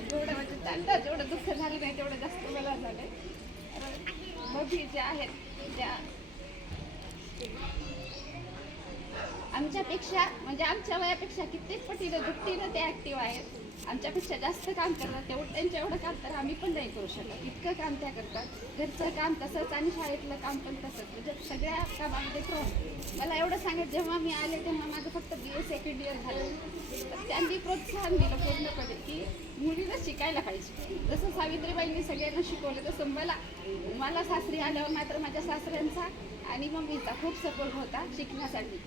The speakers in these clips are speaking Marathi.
जेवढं म्हणजे त्यांना जेवढं दुःख झालं नाही तेवढं जास्त मला झालंय कारण बबी ज्या आहेत त्या आमच्यापेक्षा म्हणजे आमच्या वयापेक्षा कित्येक पटीनं दुपटीनं ते ऍक्टिव्ह आहेत. आमच्यापेक्षा जास्त काम करतात तेवढं त्यांच्या एवढं काम तर आम्ही पण नाही करू शकत. इतकं काम त्या करतात. घरचं काम तसंच आणि शाळेतलं काम पण तसंच. म्हणजे सगळ्या कामामध्ये pro. मला एवढं सांगत जेव्हा मी आले तेव्हा माझं फक्त बी ए सेकंड इयर झालं. तर त्यांनी प्रोत्साहन दिलं पूर्णपणे की मुली शिकायला पाहिजे. जसं सावित्रीबाईंनी सगळ्यांना शिकवलं तसं मला मला सासरी आल्यावर मात्र माझ्या सासऱ्यांचा आणि मम्मीचा खूप सपोर्ट होता शिकण्यासाठी.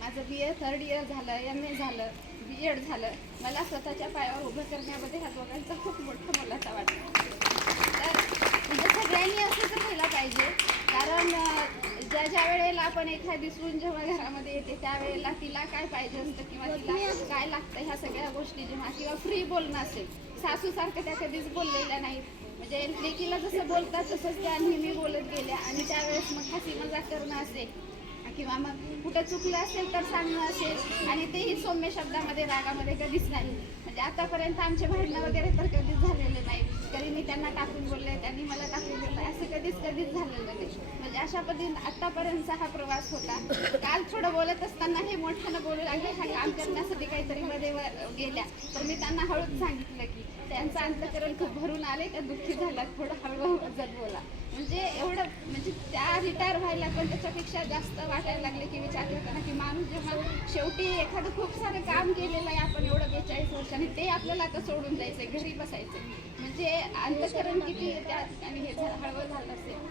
माझं बी ए थर्ड इयर झालं एम ए झालं बी एड झालं. मला स्वतःच्या पायावर उभं करण्यामध्ये ह्या दोघांचा खूप मोठा मोलाचा वाटतो तर म्हणजे सगळ्यांनी असं तर व्हायला पाहिजे. कारण ज्या ज्या वेळेला आपण एखादी सून जेव्हा घरामध्ये येते त्यावेळेला तिला काय पाहिजे असतं किंवा तिला काय लागतं ह्या सगळ्या गोष्टी जेव्हा किंवा फ्री बोलणं असेल सासूसारखं त्या कधीच बोललेल्या नाहीत. म्हणजे लेकीला जसं बोलतात तसंच त्या नेहमी बोलत गेल्या आणि त्यावेळेस मग हसी मजाक करणं असेल. किंवा मग कुठं चुकलं असेल तर सांगणं असेल. आणि तेही सौम्य शब्दामध्ये रागामध्ये कधीच नाही. आतापर्यंत आमचे भांडणं वगैरे तर कधीच झालेले नाही. कधी मी त्यांना टाकून बोलले त्यांनी मला टाकून बोलले असं कधीच कधीच झालेलं नाही. म्हणजे अशा पद्धतीने आत्तापर्यंतचा हा प्रवास होता. काल थोडं बोलत असताना हे मोठ्यानं बोलू लागले हा काम करण्यासाठी काहीतरी मध्ये व- गेल्या. तर मी त्यांना हळूच सांगितलं की त्यांचं अंतकरण खूप भरून आले त्या दुःखी झाला थोडं हळूहळू वजत बोला. म्हणजे एवढं म्हणजे त्या रिटायर व्हायला पण त्याच्यापेक्षा जास्त वाटायला लागले की विचार करताना की माणूस जेव्हा शेवटी एखादं खूप सारं काम केलेलं आहे आपण एवढं बेचाळीस वर्षांनी ते आपल्याला आता सोडून जायचं घरी बसायचं म्हणजे अंतकरण किती त्या ठिकाणी हे हळवं झालं असेल.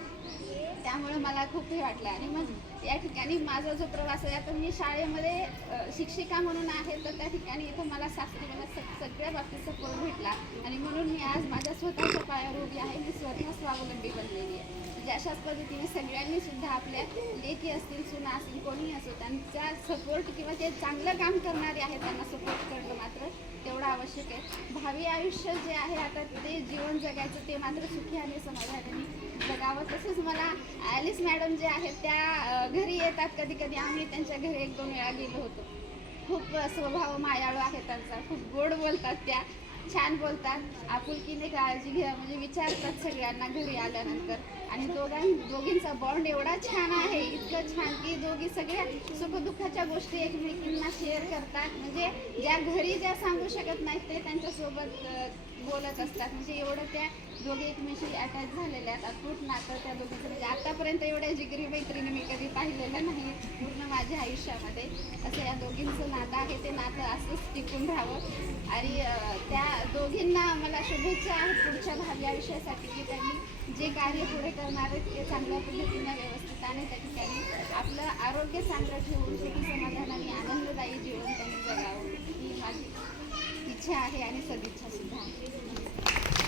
त्यामुळे मला खूप हे वाटलं. आणि मग या ठिकाणी माझा जो प्रवास आहे आता मी शाळेमध्ये शिक्षिका म्हणून आहे तर त्या ठिकाणी इथं मला सासरी मला सगळ्या बाबतीत सपोर्ट भेटला. आणि म्हणून मी आज माझ्या स्वतःच्या पायावर उभी आहे. मी स्वावलंबी बनलेली आहे. म्हणजे अशाच पद्धतीने सगळ्यांनी सुद्धा आपल्या लेखी असतील सुना असतील कोणी असो त्यांचा सपोर्ट किंवा ते चांगलं काम करणारे आहेत त्यांना सपोर्ट करणं मात्र तेवढं आवश्यक आहे. भावी आयुष्य जे आहे आता ते जीवन जगायचं ते मात्र सुखी आणि समाधानाने जगावं. तसंच मला ॲलिस मॅडम जे आहेत त्या घरी येतात कधी कधी आम्ही त्यांच्या घरी एक दोन वेळा गेलो होतो. खूप स्वभाव मायाळू आहे त्यांचा. खूप गोड बोलतात त्या. छान बोलतात. आपुलकीने काळजी घ्या म्हणजे विचारतात सगळ्यांना घरी आल्यानंतर. आणि दोघां दोघींचा बॉन्ड एवढा छान आहे इतकं छान की दोघी सगळ्या सुखदुःखाच्या गोष्टी एकमेकींना शेअर करतात. म्हणजे ज्या घरी ज्या सांगू शकत नाहीत ते त्यांच्यासोबत बोलत असतात. म्हणजे एवढं त्या दोघे एकमेशी अटॅच झालेल्या आहेत. अतूट नातं त्या दोघीचं. म्हणजे आतापर्यंत एवढ्या जिगरी मैत्रिणी मी कधी पाहिलेलं नाही माझ्या आयुष्यामध्ये. असं या दोघींचं नातं आहे ते नातं असंच टिकून राहावं. आणि त्या दोघींना मला शुभेच्छा आहेत पुढच्या भावी आयुष्यासाठी की त्यांनी जे कार्य पुढे करणार आहेत ते चांगल्या पद्धतीनं व्यवस्थिताने त्या ठिकाणी आपलं आरोग्य चांगलं ठेवून सुखी समाधानाने आनंददायी जीवन त्यांनी जगावं. ही माझी इच्छा आहे आणि सदिच्छा.